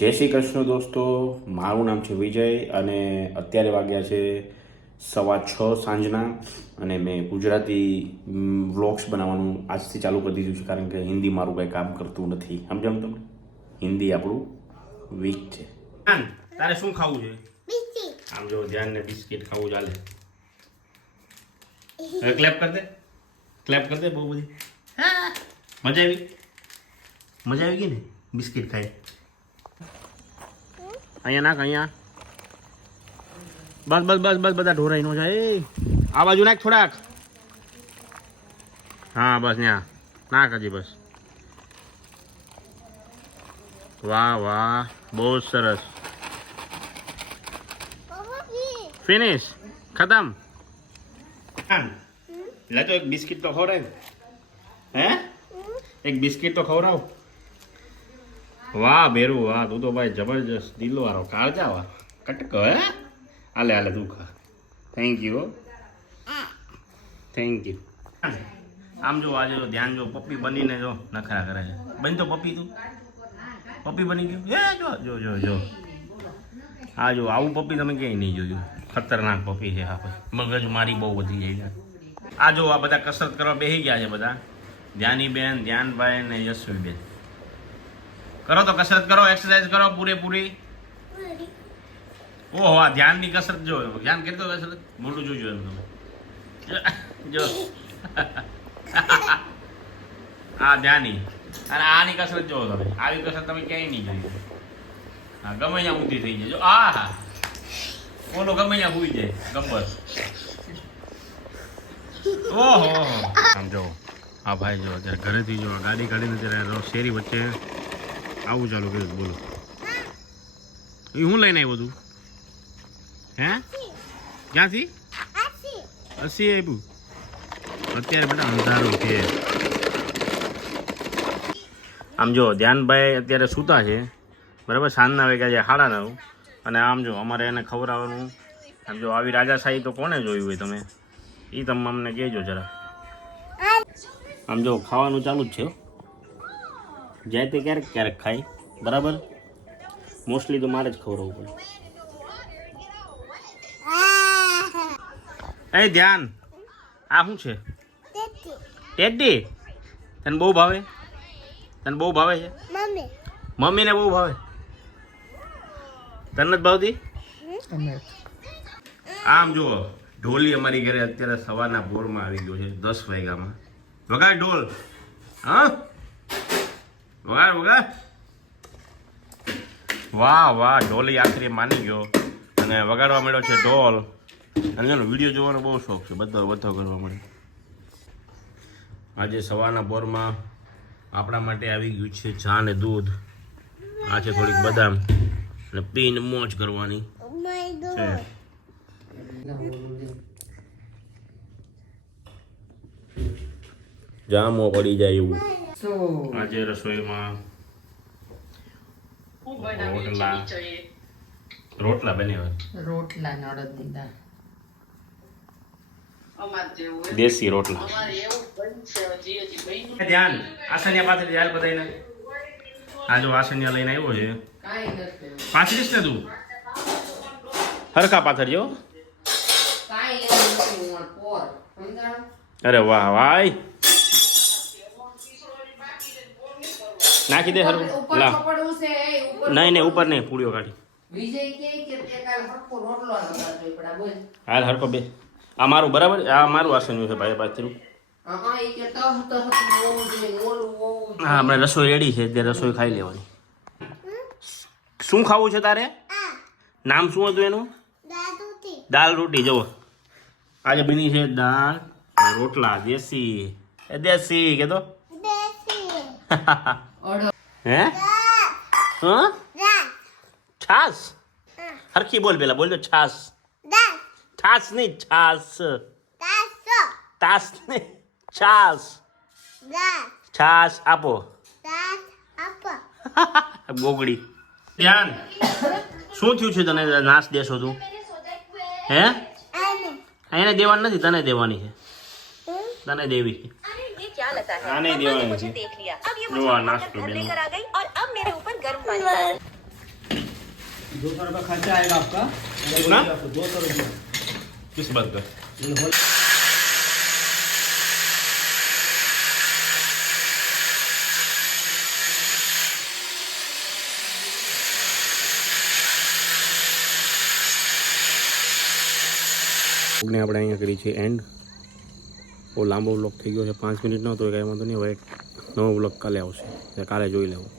જય શ્રી કૃષ્ણ દોસ્તો, મારું નામ છે વિજય અને અત્યારે વાગ્યા છે 6:15 સાંજના અને મેં ગુજરાતી વ્લોગ્સ બનાવવાનું આજથી ચાલુ કરી દીધું છે કારણ કે હિન્દી મારું કંઈ કામ કરતું નથી. સમજામ તમને? હિન્દી આપણું વીક છે. તારે શું ખાવું છે? આમ જો ધ્યાન ને બિસ્કિટ ખાવું ચાલે. હવે ક્લેપ કર દે, ક્લેપ કર દે. બહુ બધી મજા આવી ગઈ ને બિસ્કિટ ખાઈ. અહીંયા નાખ, અહીંયા. બસ બસ બસ બસ, બધા ઢોરાઈ નો જાય. આ બાજુ નાખ થોડાક. હા બસ ત્યાં નાખ હજી. બસ વાહ વાહ, બહુ સરસ. ફિનિશ, ખતમ. લે તો એક બિસ્કિટ તો ખવડાવ. હે એક બિસ્કિટ તો ખવડાવ. વાહ બેરું વાહ, તું તો ભાઈ જબરજસ્ત દિલ વાળો, કાળજા વાળો, કટકો. હે હાલે હાલે તું ખા. Thank you, thank you. આમ જો આજે જો ધ્યાન જો પપ્પી બનીને જો નખરા કરે છે. બની તો પપ્પી, તું પપ્પી બની ગયું. એ જો જો જો જો આ જો આવું પપ્પી તમે ક્યાંય નહીં જોયું. ખતરનાક પપ્પી છે. હા ભાઈ મગજ મારી બહુ વધી જાય છે. આ જો આ બધા કસરત કરવા બેસી ગયા છે બધા. ધ્યાનીબેન, ધ્યાનભાઈ ને યશવીબેન. કરો તો કસરત કરો, એક્સરસાઇઝ કરો પૂરેપૂરી. ઓહો, આ ધ્યાનની કસરત જો. ધ્યાન કરતો કસરત, મોટું જોજો એમ તમે જો. આ ધ્યાની અને આની કસરત જોવો તમે. આવી કસરત તમે ક્યાંય નહીં જોઈ. હા ગમે ત્યાં ઊંધી થઈ જાય. આ હા ઓલો ગમે ત્યાં હુઈ જાય ગબ્બર. ઓહો આમ જો આ ભાઈ જો અત્યારે ઘરેથી જો ગાડી કાઢીને અત્યારે શેરી વચ્ચે આવું ચાલુ કર્યું. બોલો એ હું લઈને આવ્યો તું? હે ક્યાંથી? 80 આપ્યું. અત્યારે બેટા અંધારું છે. આમ જો ધ્યાનભાઈ અત્યારે સૂતા છે બરાબર. સાંજના વાગ્યા છે 9:30 અને આમ જો અમારે એને ખવડાવવાનું. આમ જો આવી રાજાશાહી તો કોને જોયું હોય તમે? એ તમે અમને કહેજો જરા. આમ જો ખાવાનું ચાલુ જ છે. જાય તે ક્યારેક ક્યારેક ખાય બરાબર. મોસ્ટલી તો મારે જ ખવડાવવું પડે. એ ધ્યાન, આ શું છે? ટેડી. તને બહુ ભાવે? તને બહુ ભાવે છે? મમ્મીને બહુ ભાવે. તને જ ભાવતી? આમ જુઓ ઢોલી અમારી ઘરે અત્યારે સવારના બોરમાં આવી ગયો છે 10 વાગ્યામાં. વગાડ ઢોલ. હા વગાડ વગાડ. વાહ વાહ, ઢોલી આખરી માની ગયો અને વગાડવા મળ્યો છે ઢોલ. અને એનો વિડીયો જોવાનો બહુ શોખ છે. બધો કરવા મળે. આજે સવારના બોરમાં આપણા માટે આવી ગયું છે ચા ને દૂધ. આ છે થોડીક બદામ અને પીને મોજ કરવાની છે. જામો પડી જાય એવું. આજે રસોઈમાં રોટલા બન્યા. રોટલા ને અડદની દાળ. દેશી રોટલા. ધ્યાન આસનિયા પાથરી હાલ બધાને. આ જો આસનિયા લઈને આવ્યો છે. પાથરીશ ને તું? હરખા પાથરજો. અરે વાહ ભાઈ, નાખી દે હરખું. લા નહીં નહીં ઉપર નહીં, પૂળીઓ કાઢી. હાલ હરખો બે. આ મારું બરાબર. આ મારું આસન્યું છે ભાઈ પાથર્યું. હા હમણાં રસોઈ રેડી છે. તે રસોઈ ખાઈ લેવાની. શું ખાવું છે તારે? નામ શું હતું એનું? દાલ રોટી. જુઓ આજે બની છે દાળ રોટલા. દેશી દેશી કે તો હે હા છાસ. હરખી બોલ પેલા. બોલ તો છાસ. છાસ નહીં છાસ. તાસ નહીં છાસ. છાસ આપો. બોગડી. ધ્યાન શું થયું છે તને? નાશ દેશો તું? હે એને દેવાની નથી, તને દેવાની છે. તને દેવી છે. આને દેવાની છે. જો આ નાસ્તો બેનો. ₹200 खर्चा आएगा आपका। कितना? ₹200। किस बात का ये होल ને આપણે અહીંયા કરી છે એન્ડ. બહુ લાંબો બ્લોગ થઈ ગયો છે, 5 મિનિટનો, તો કાંઈ વાંધો નહીં. હવે નવો બ્લોગ કાલે આવશે, કાલે જોઈ લેવું.